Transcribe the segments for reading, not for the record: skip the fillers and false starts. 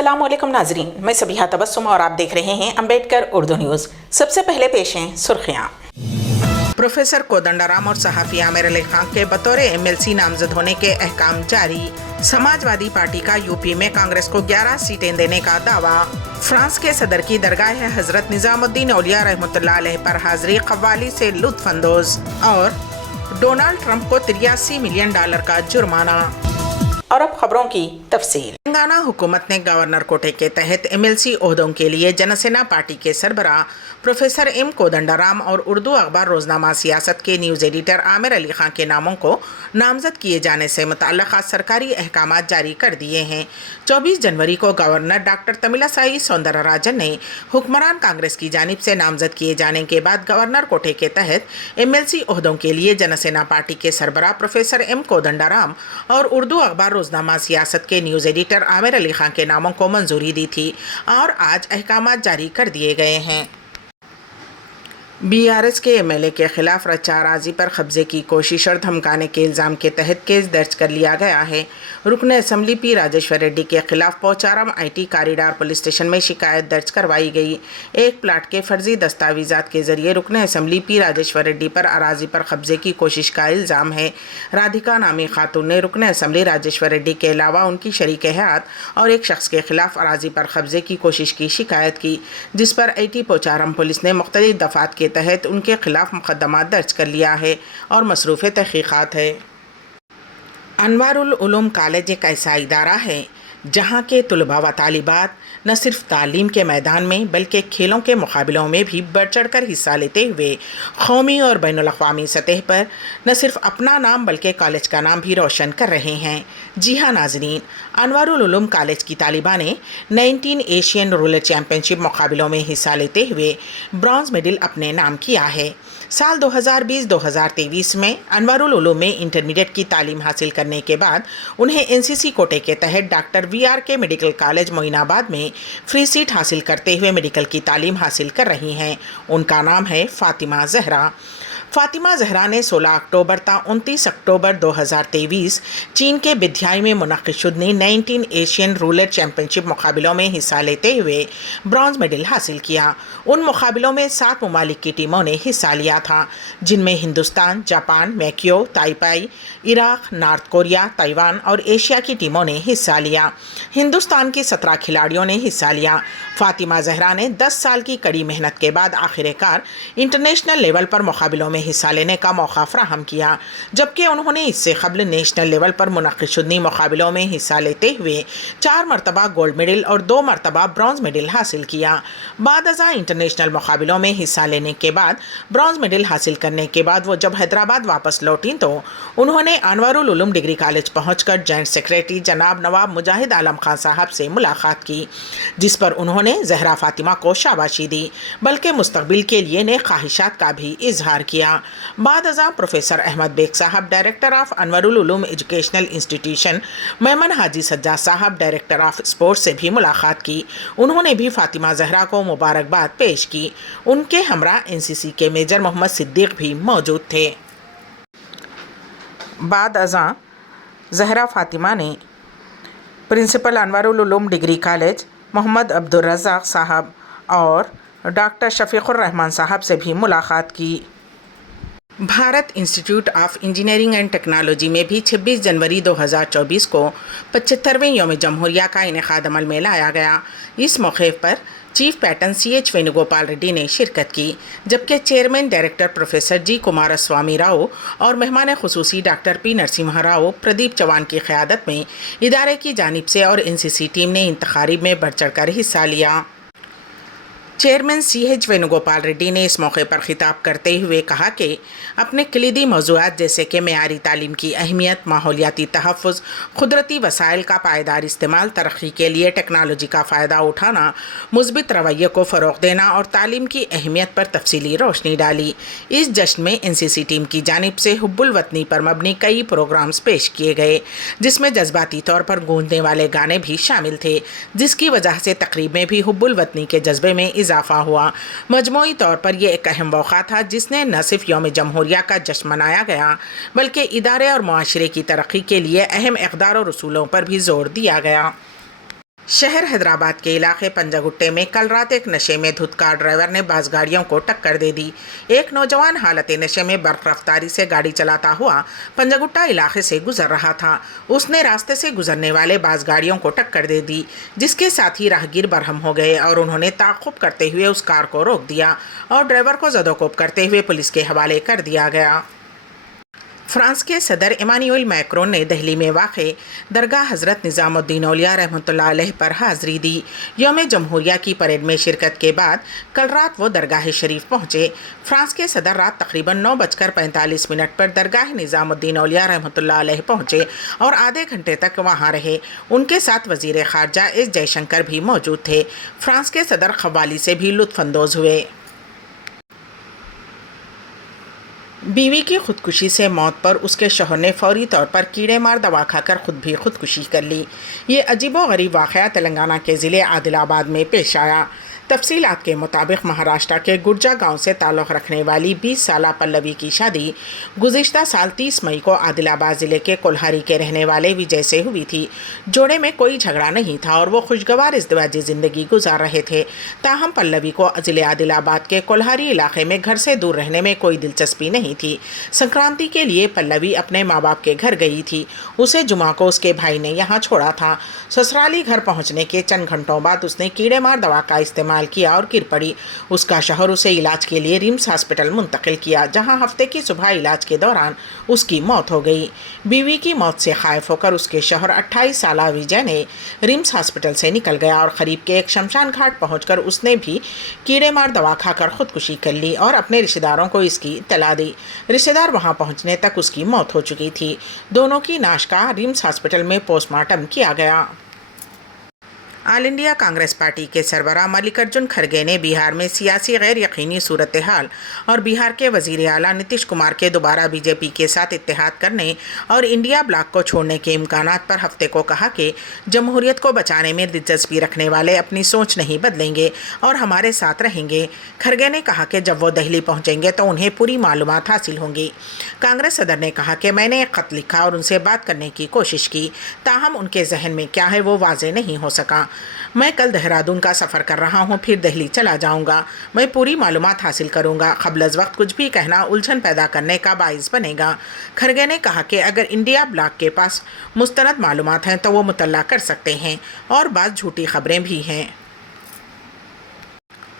अस्सलाम वालेकुम नाजरीन, मैं सबिहा तबस्सुम और आप देख रहे हैं अम्बेडकर उर्दू न्यूज़। सबसे पहले पेश हैं सुर्खियाँ। प्रोफेसर कोदंडाराम और सहाफ़ी आमिर अली खां के बतौर MLC नामजद होने के अहकाम जारी। समाजवादी पार्टी का यूपी में कांग्रेस को 11 सीटें देने का दावा। फ्रांस के सदर की दरगाह हजरत निजामुद्दीन औलिया रहमतुल्लाह अलैह पर हाजिरी कव्वाली से लुत्फ अंदोज। और डोनाल्ड ट्रंप को $83 मिलियन का जुर्माना। और अब खबरों की तफसील। तेलंगाना हुकूमत ने गवर्नर कोटे के तहत MLC ओहदों के लिए जनसेना पार्टी के सरबराह प्रोफेसर M कोदंडाराम और उर्दू अखबार रोजनामा सियासत के न्यूज़ एडिटर आमिर अली खां के नामों को नामजद किए जाने से मुतल्लिक़ सरकारी अहकामात जारी कर दिए हैं। 24 जनवरी को गवर्नर डॉक्टर तमिलिसाई सौंदरराजन ने हुक्मरान कांग्रेस की जानिब से नामजद किए जाने के बाद गवर्नर कोटे के तहत MLC ओहदों के लिए जनसेना पार्टी के सरबराह प्रोफेसर M कोदंडाराम और उर्दू अखबार रोजनामा सियासत के न्यूज़ एडिटर आमिर अली खां के नामों को मंजूरी दी थी और आज अहकामात जारी कर दिए गए हैं। BRS के MLA के खिलाफ रचाराजी पर कब्जे की कोशिश और धमकाने के इल्ज़ाम के तहत केस दर्ज कर लिया गया है। रुकन असम्बली P राजेश्वर रेड्डी के खिलाफ Pocharam IT corridor police station में शिकायत दर्ज करवाई गई। एक प्लाट के फर्जी दस्तावेजात के जरिए रुकन असम्बली P राजेश्वर रेड्डी पर अराजी पर कब्जे की कोशिश का इल्ज़ाम है। राधिका नामी खातून ने रुकन असम्बली राजेश्वर रेड्डी के अलावा उनकी शरीक हयात और एक शख्स के खिलाफ अराजी पर कब्जे की कोशिश की शिकायत की, जिस पर IT पोचारम पुलिस ने मुख्तलिफ दफ़ात के तहत उनके खिलाफ मुकदमा दर्ज कर लिया है और मसरूफ़ तहक़ीक़ात है। अनवारुल उलूम कॉलेज एक ऐसा इदारा है जहाँ के तलबा व तालिबात न सिर्फ तालीम के मैदान में बल्कि खेलों के मुकाबलों में भी बढ़ चढ़ कर हिस्सा लेते हुए कौमी और बैनुल-अक़वामी सतह पर न सिर्फ अपना नाम बल्कि कॉलेज का नाम भी रोशन कर रहे हैं। जी हाँ नाज़रीन, अनवारुल उलूम कॉलेज की तालिबा ने 19 एशियन रूरल चैम्पियनशिप मुकाबलों में हिस्सा लेते हुए ब्रॉन्ज़ मेडल अपने नाम किया है। साल 2020-2023 में अनवारुल उलूम में इंटरमीडिएट की तालीम हासिल करने के बाद उन्हें NCC कोटे के तहत doctor VRK medical college Moinabad में फ्री सीट हासिल करते हुए मेडिकल की तालीम हासिल कर रही हैं। उनका नाम है फ़ातिमा ज़हरा। फ़ातिमा ज़हरा ने 16 अक्टूबर ता 29 अक्टूबर 2023 चीन के बिद्याई में मुनक़िद 19 एशियन रूरल चैम्पियनशिप मुकाबलों में हिस्सा लेते हुए ब्रॉन्ज़ मेडल हासिल किया। उन मुकाबलों में 7 ममालिक की टीमों ने हिस्सा लिया था, जिनमें Hindustan, Japan, Macau, Taipei, Iraq, North Korea, Taiwan और एशिया की टीमों ने हिस्सा लिया। हिंदुस्तान की 17 खिलाड़ियों ने हिस्सा लिया। फ़ातिमा ज़हरा ने 10 साल की कड़ी मेहनत के बाद आखिरकार इंटरनेशनल लेवल पर मुकाबलों में हिस्सा लेने का मौका फराहम किया, जबकि उन्होंने इससे क़ब्ल नेशनल लेवल पर मुनक़िद मुकाबलों में हिस्सा लेते हुए 4 मरतबा गोल्ड मेडल और 2 मरतबा ब्रॉन्ज़ मेडल हासिल किया। बाद अज़ा इंटरनेशनल मुकाबलों में हिस्सा लेने के बाद ब्रॉन्ज़ मेडल हासिल करने के बाद वो जब हैदराबाद वापस लौटी तो उन्होंने अनवारुल उलूम डिग्री कॉलेज पहुँचकर जॉइंट सेक्रेटरी जनाब नवाब मुजाहिद आलम खान साहब से मुलाकात की, जिस पर उन्होंने ज़हरा फ़ातिमा को शाबाशी दी, बल्कि मुस्तक़बिल के लिए नेक ख्वाहिशात का भी इजहार किया। बाद अज़ा प्रोफेसर अहमद बेग साहब director of Anwarul Uloom educational institution, Memon Haji Sajjad साहब डायरेक्टर ऑफ स्पोर्ट्स से भी मुलाकात की। उन्होंने भी फ़ातिमा ज़हरा को मुबारकबाद पेश की। उनके हमरा NCC के मेजर मोहम्मद सिद्दीक़ भी मौजूद थे। बाद अज़ा ज़हरा फ़ातिमा ने principal Anwarul Uloom degree college Mohammad Abdul Razzaq साहब और डॉक्टर शफ़ीक़ुर रहमान साहब से भी मुलाकात की। Bharat institute of engineering and technology में भी 26 जनवरी 2024 को 75वें यौम जमहूरिया का इनेकाद अमल में लाया गया। इस मौके पर chief pattern CH Venugopal Reddy ने शिरकत की, जबकि chairman director professor G Kumaraswamy Rao और मेहमान खुसूसी डॉक्टर P नरसिम्हा राव प्रदीप चौहान की क़यादत में इदारे की जानिब से और NCC टीम ने इन तक़ारीब में बढ़ चढ़ कर हिस्सा लिया। चेयरमैन CH वेणुगोपाल रेड्डी ने इस मौके पर खिताब करते हुए कहा कि अपने कलीदी मौज़ूआत जैसे कि मेयारी तालीम की अहमियत, माहौलियाती तहफ़्फ़ुज़, कुदरती वसाइल का पायदार इस्तेमाल, तरक्की के लिए टेक्नोलॉजी का फ़ायदा उठाना, मुस्बित रवैये को फ़रोग़ देना और तालीम की अहमियत पर तफसीली रोशनी डाली। इस जश्न में NCC टीम की जानिब से हुब्बुल वतनी पर मबनी कई प्रोग्राम्स पेश किए गए, जिसमें जज्बाती तौर पर गूंजने वाले गाने भी शामिल थे, जिसकी वजह से तकरीब में भी हुब्बुल वतनी के जज्बे में इजाफा हुआ। मजमूई तौर पर यह एक अहम मौका था जिसने न सिर्फ यौम जमहूरिया का जश्न मनाया गया, बल्कि इदारे और मुआशरे की तरक्की के लिए अहम इक़दार और उसूलों पर भी जोर दिया गया। शहर हैदराबाद के इलाके पंजागुट्टे में कल रात एक नशे में धुत कार ड्राइवर ने बास गाड़ियों को टक्कर दे दी। एक नौजवान हालत नशे में बर्फ रफ्तारी से गाड़ी चलाता हुआ पंजागुट्टा इलाके से गुजर रहा था। उसने रास्ते से गुजरने वाले बास गाड़ियों को टक्कर दे दी, जिसके साथ ही राहगीर बरहम हो गए और उन्होंने ताक़ुब करते हुए उस कार को रोक दिया और ड्राइवर को ज़दोकोब करते हुए पुलिस के हवाले कर दिया गया। फ्रांस के सदर इमानुएल मैक्रोन ने दिल्ली में वाक़ दरगाह हज़रत निज़ामुद्दीन औलिया रहमतुल्लाह अलैह पर हाज़री दी। यौम जमहूरिया की परेड में शिरकत के बाद कल रात वो दरगाह शरीफ पहुँचे। फ्रांस के सदर रात तकरीबन 9:45 पर दरगाह निज़ामुद्दीन औलिया रहमतुल्लाह अलैह पहुँचे और आधे घंटे तक वहाँ रहे। उनके साथ वज़ीर ख़ारजा एस जयशंकर भी मौजूद थे। फ्रांस के सदर क़व्वाली से भी लुत्फ़अंदोज़ हुए। बीवी की खुदकुशी से मौत पर उसके शौहर ने फौरी तौर पर कीड़े मार दवा खाकर खुद भी खुदकुशी कर ली। ये अजीबोगरीब वाक़या तेलंगाना के ज़िले आदिलाबाद में पेश आया। तफसीलात के मुताबिक महाराष्ट्र के गुर्जा गांव से ताल्लुक़ रखने वाली 20 साला पल्लवी की शादी गुज़िश्ता साल 30 मई को आदिलाबाद ज़िले के कोल्हारी के रहने वाले विजय से हुई थी। जोड़े में कोई झगड़ा नहीं था और वो खुशगवार इज़्दिवाजी ज़िंदगी गुजार रहे थे। ताहम पल्लवी को ज़िले आदिलाबाद के कोल्हारी इलाके में घर से दूर रहने में कोई दिलचस्पी नहीं थी। संक्रांति के लिए पल्लवी अपने माँ बाप के घर गई थी। उसे जुमा को उसके भाई ने यहाँ छोड़ा था। ससुराली घर पहुँचने के चंद घंटों बाद उसने कीड़े मार दवा का इस्तेमाल किया और गिर पड़ी। उसका शौहर उसे इलाज के लिए रिम्स हॉस्पिटल मुंतकिल किया, जहां हफ्ते की सुबह इलाज के दौरान उसकी मौत हो गई। बीवी की मौत से खाइफ होकर उसके शौहर 28 साला विजय ने रिम्स हॉस्पिटल से निकल गया और करीब के एक शमशान घाट पहुंचकर उसने भी कीड़े मार दवा खाकर खुदकुशी कर ली और अपने रिश्तेदारों को इसकी इत्तला दी। रिश्तेदार वहां पहुंचने तक उसकी मौत हो चुकी थी। दोनों की नाश का रिम्स हॉस्पिटल में पोस्टमार्टम किया गया। ऑल इंडिया कांग्रेस पार्टी के सरबराह मल्लिकार्जुन खड़गे ने बिहार में सियासी गैर यकीनी सूरत हाल और बिहार के वज़ीर आला नीतीश कुमार के दोबारा बीजेपी के साथ इत्तेहाद करने और इंडिया ब्लॉक को छोड़ने के इम्कानात पर हफ्ते को कहा कि जमहूरियत को बचाने में दिलचस्पी रखने वाले अपनी सोच नहीं बदलेंगे और हमारे साथ रहेंगे। खड़गे ने कहा कि जब वो दिल्ली पहुँचेंगे तो उन्हें पूरी मालूमात हासिल होंगी। कांग्रेस सदर ने कहा कि मैंने एक ख़त लिखा और उनसे बात करने की कोशिश की, ताहम उनके जहन में क्या है वो वाज़ेह नहीं हो सका। मैं कल देहरादून का सफ़र कर रहा हूं, फिर दिल्ली चला जाऊंगा। मैं पूरी मालूमात हासिल करूंगा। क़ब्ल वक्त कुछ भी कहना उलझन पैदा करने का बाइस बनेगा। खड़गे ने कहा कि अगर इंडिया ब्लॉक के पास मुस्तनद मालूमात हैं तो वो मुतल्ला कर सकते हैं और बाज़ झूठी खबरें भी हैं।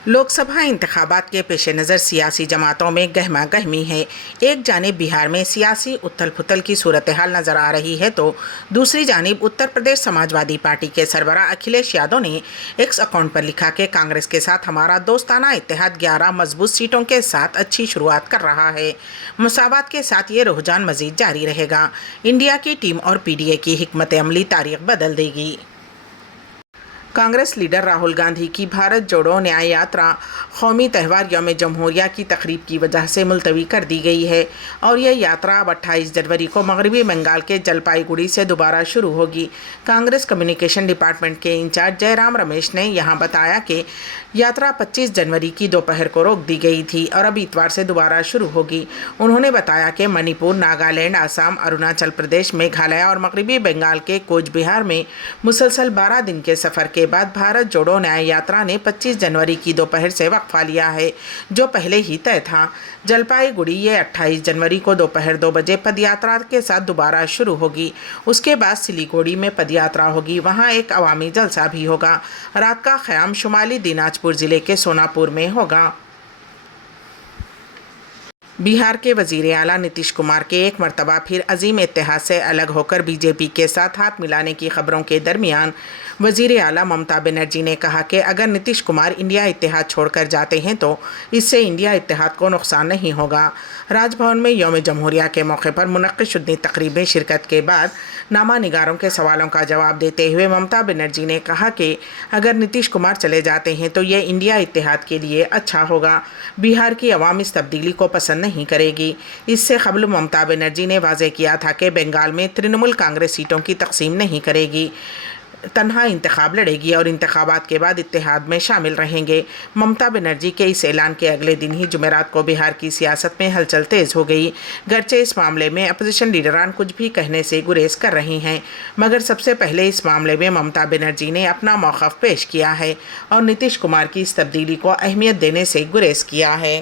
लोकसभा इंतखाबात के पेश नज़र सियासी जमातों में गहमा गहमी है। एक जानिब बिहार में सियासी उथल पुथल की सूरत हाल नज़र आ रही है तो दूसरी जानिब उत्तर प्रदेश समाजवादी पार्टी के सरबराह अखिलेश यादव ने एक्स अकाउंट पर लिखा कि कांग्रेस के साथ हमारा दोस्ताना इत्तेहाद 11 मजबूत सीटों के साथ अच्छी शुरुआत कर रहा है। मसावत के साथ ये रुझान मज़ीद जारी रहेगा। इंडिया की टीम और पीडीए की हिकमत अमली तारीख बदल देगी। कांग्रेस लीडर राहुल गांधी की भारत जोड़ो न्याय यात्रा कौमी त्यौहार यौम जमहूरिया की तकरीब की वजह से मुलतवी कर दी गई है और यह यात्रा अब 28 जनवरी को मगरबी बंगाल के जलपाईगुड़ी से दोबारा शुरू होगी। कांग्रेस कम्युनिकेशन डिपार्टमेंट के इंचार्ज जयराम रमेश ने यहां बताया कि यात्रा 25 जनवरी की दोपहर को रोक दी गई थी और अब इतवार से दोबारा शुरू होगी। उन्होंने बताया कि मणिपुर, नागालैंड, असम, अरुणाचल प्रदेश, मेघालय और मगरबी बंगाल के कोच बिहार में मुसलसल 12 दिन के सफ़र के बाद भारत जोड़ो न्याय यात्रा ने 25 जनवरी की दोपहर से वक्फा लिया है, जो पहले ही तय था। जलपाईगुड़ी ये 28 जनवरी को दोपहर 2 बजे पदयात्रा के साथ दोबारा शुरू होगी। उसके बाद सिलीगुड़ी में पदयात्रा होगी, वहां एक अवामी जलसा भी होगा। रात का क़याम शुमाली दिनाजपुर ज़िले के सोनापुर में होगा। बिहार के वज़ीर आला नीतीश कुमार के एक मरतबा फिर अजीम इत्तेहाद से अलग होकर बीजेपी के साथ हाथ मिलाने की खबरों के दरमियान वज़ीर आला ममता बनर्जी ने कहा कि अगर नीतीश कुमार इंडिया इत्तेहाद छोड़कर जाते हैं तो इससे इंडिया इत्तेहाद को नुकसान नहीं होगा। राजभवन में यौम जमहूरिया के मौके पर मुनक्किद शुदनी तकरीब में शिरकत के बाद नामा निगारों के सवालों का जवाब देते हुए ममता बनर्जी ने कहा कि अगर नीतीश कुमार चले जाते हैं तो ये इंडिया इत्तेहाद के लिए अच्छा होगा। बिहार की अवाम इस तब्दीली को पसंद नहीं करेगी। इससे कबल ममता बनर्जी ने वाज़ेह किया था कि बंगाल में तृणमूल कांग्रेस सीटों की तकसीम नहीं करेगी। तनहा इंतखाब लड़ेगी और इंतखाबात के बाद इत्तेहाद में शामिल रहेंगे। ममता बनर्जी के इस ऐलान के अगले दिन ही जुमेरात को बिहार की सियासत में हलचल तेज हो गई। गरचे इस मामले में अपोजिशन लीडरान कुछ भी कहने से गुरेज कर रही हैं, मगर सबसे पहले इस मामले में ममता बनर्जी ने अपना मौक़िफ़ पेश किया है और नीतीश कुमार की इस तब्दीली को अहमियत देने से गुरेज किया है।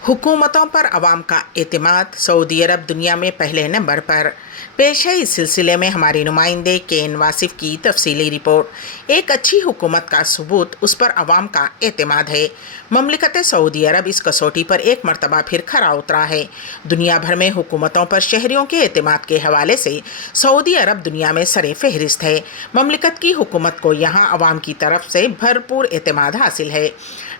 हुकूमतों पर अवाम का एतमाद, सऊदी अरब दुनिया में पहले नंबर पर। पेश है इस सिलसिले में हमारे नुमाइंदे केन वासिफ की तफसीली रिपोर्ट। एक अच्छी हुकूमत का सबूत उस पर अवाम का एतमाद है। ममलिकत सऊदी अरब इस कसौटी पर एक मरतबा फिर खरा उतरा है। दुनिया भर में हुकूमतों पर शहरियों के एतमाद के हवाले से सऊदी अरब दुनिया में सरे फहरिस्त है। ममलिकत की हुकूमत को यहाँ अवाम की तरफ से भरपूर एतमाद हासिल है।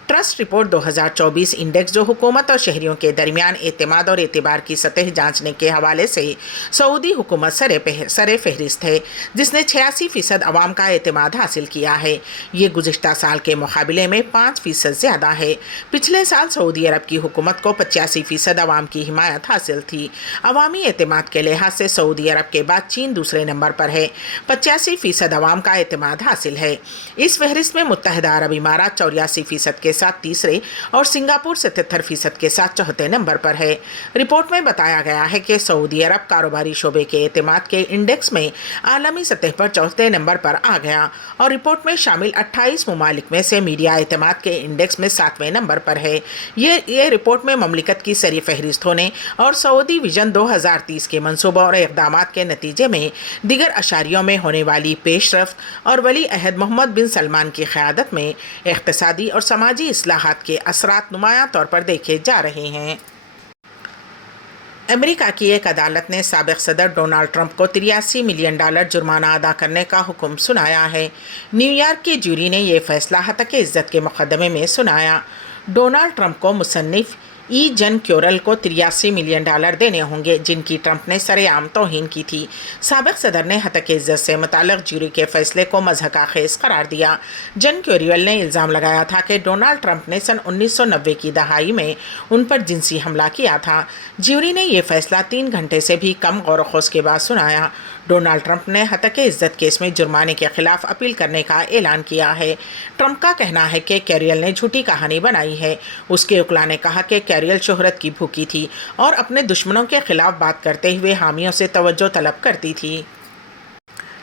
ट्रस्ट रिपोर्ट 2024 इंडेक्स जो हुकूमत और शहरियों के दरमियान एतमाद और एतबार की सतह जांचने के हवाले से सऊदी हुकूमत सरे फहरिस्त है, जिसने 86% अवाम का एतमाद हासिल किया है। ये गुज़िश्ता साल के मुकाबले में 5% ज़्यादा है। पिछले साल सऊदी अरब की हुकूमत को 85% अवाम की हिमायत हासिल थी। अवामी एतमाद के लिहाज से सऊदी अरब के बाद चीन दूसरे नंबर पर है। 85% अवाम का एतमाद हासिल है। इस फहरिस्त में मुत्तहिदा अरब इमारात 84% के साथ तीसरे और सिंगापुर 77% के साथ चौथे नंबर पर है। रिपोर्ट में बताया गया है कि सऊदी अरब कारोबारी शोबे के एतमाद के इंडेक्स में आलमी सतह पर चौथे नंबर पर आ गया और रिपोर्ट में शामिल 28 ममालिक में से मीडिया एतमाद के इंडेक्स में 7वें नंबर पर है। ये रिपोर्ट में ममलिकत की सरी फहरिस्त होने और सऊदी विजन 2030 के मंसूबों और इक़दामात के नतीजे में दिगर अशारियों में होने वाली पेशरफ्त और वली अहद मोहम्मद बिन सलमान की क़यादत में इक़्तिसादी और समाजी इस्लाहात के असरात नुमायां तौर पर देखे जा रहे हैं। अमेरिका की एक अदालत ने साबिक़ सदर डोनाल्ड ट्रंप को $83 मिलियन जुर्माना अदा करने का हुक्म सुनाया है। न्यूयॉर्क की जूरी ने यह फैसला हतक इज़्ज़त के मुकदमे में सुनाया। डोनाल्ड ट्रंप को मुसन्निफ जन क्योरल को $83 मिलियन देने होंगे, जिनकी ट्रंप ने सरेआम तौहीन की थी। साबिक़ सदर ने हतक इज़्ज़त से मुताल्लिक़ जूरी के फ़ैसले को मज़हक़ाख़ेज़ करार दिया। जन क्योरल ने इल्ज़ाम लगाया था कि डोनाल्ड ट्रंप ने सन 1990 की दहाई में उन पर जिनसी हमला किया था। जूरी ने यह फ़ैसला 3 घंटे से भी कम गौर ख़ौस के बाद सुनाया। डोनाल्ड ट्रंप ने हतक इज़्ज़त केस में जुर्माने के ख़िलाफ़ अपील करने का ऐलान किया है। ट्रंप का कहना है कि कैरियल ने झूठी कहानी बनाई है। उसके वकील ने कहा कि कैरियल शोहरत की भूखी थी और अपने दुश्मनों के ख़िलाफ़ बात करते हुए हामियों से तवज्जो तलब करती थी।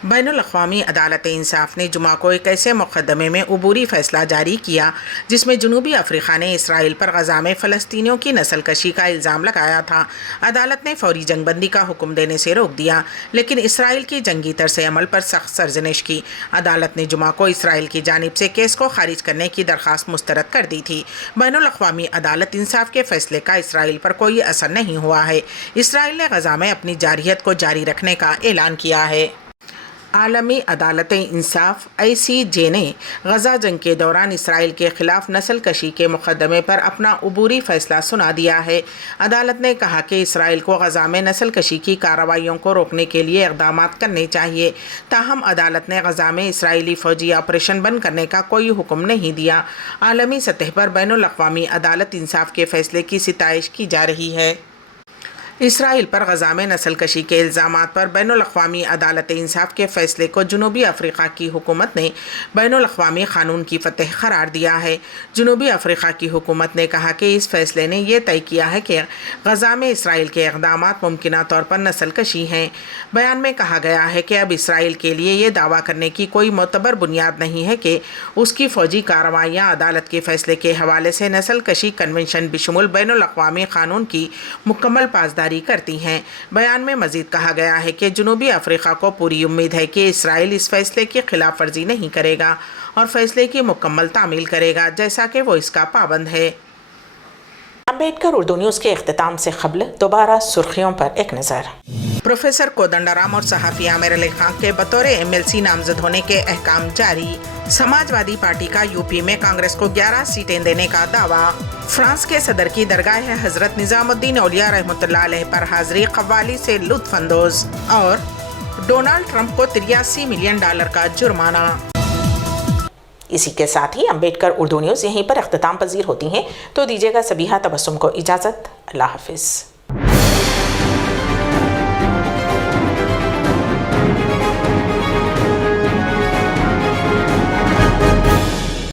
बैनुल अक़वामी अदालत इंसाफ ने जुमा को एक ऐसे मुक़दमे में अबूरी फ़ैसला जारी किया जिसमें जनूबी अफ्रीका ने इसराइल पर गज़ा में फ़लस्तीनियों की नस्ल कशी का इल्ज़ाम लगाया था। अदालत ने फ़ौरी जंगबंदी का हुक्म देने से रोक दिया, लेकिन इसराइल की जंगी तर्स अमल पर सख्त सरजनिश की। अदालत ने जुमा को इसराइल की जानिब से केस को खारिज करने की दरख्वास्त मुस्तरद कर दी थी। बैनुल अक़वामी अदालत इंसाफ के फ़ैसले का इसराइल पर कोई असर नहीं हुआ है। इसराइल ने गज़ा में अपनी जारियत को जारी रखने का ऐलान किया है। आलमी अदालत इंसाफ ICJ ने गज़ा जंग के दौरान इसराइल के ख़िलाफ़ नस्ल कशी के मुक़दमे पर अपना अबूरी फ़ैसला सुना दिया है। अदालत ने कहा कि इसराइल को गज़ा में नस्ल कशी की कार्रवाइयों को रोकने के लिए इक़दाम करने चाहिए। ताहम अदालत ने गज़ा में इसराइली फ़ौजी ऑपरेशन बंद करने का कोई हुक्म नहीं दिया। आलमी सतह पर बैनुल अक़वामी अदालत इंसाफ के फ़ैसले की सिताइश की जा रही है। इसराइल पर गज़ा में नस्ल कशी के इल्ज़ामात पर बैनुल अक़वामी अदालत इंसाफ के फ़ैसले को जनूबी अफ्रीका की हुकूमत ने बैनुल अक़वामी क़ानून की फ़तह करार दिया है। जनूबी अफ्रीका की हुकूमत ने कहा कि इस फ़ैसले ने यह तय किया है कि गज़ा में इसराइल के इक़दामात मुमकिना तौर पर नस्ल कशी हैं। बयान में कहा गया है कि अब इसराइल के लिए ये दावा करने की कोई मोतबर बुनियाद नहीं है कि उसकी फ़ौजी कार्रवाइयाँ अदालत के फ़ैसले के हवाले से नस्ल कशी कन्वेंशन बशमूल बैनुल अक़वामी क़ानून की मुकम्मल पासदारी करती हैं। बयान में मज़ीद कहा गया है कि जनूबी अफ्रीका को पूरी उम्मीद है कि इसराइल इस फैसले की खिलाफ वर्जी नहीं करेगा और फैसले की मुकम्मल तामील करेगा, जैसा कि वो इसका पाबंद है। अम्बेडकर उर्दू न्यूज़ के इख्तिताम से क़ब्ल दोबारा सुर्खियों पर एक नज़र। प्रोफेसर कोदंडराम और सहाफ़ी आमिर अली खान के बतौर MLC नामजद होने के अहकाम जारी। समाजवादी पार्टी का यूपी में कांग्रेस को 11 सीटें देने का दावा। फ्रांस के सदर की दरगाह हज़रत निज़ामुद्दीन औलिया रहमतुल्लाह अलैह पर हाज़री क़व्वाली से लुत्फ़ अंदोज़। और डोनाल्ड ट्रंप को $83 मिलियन का जुर्माना। इसी के साथ ही अम्बेडकर उर्दू न्यूज़ यहीं पर अख्तिताम पजीर होती हैं, तो दीजिएगा सबीहा तबस्सुम को इजाज़त। अल्लाह हाफ़िज़।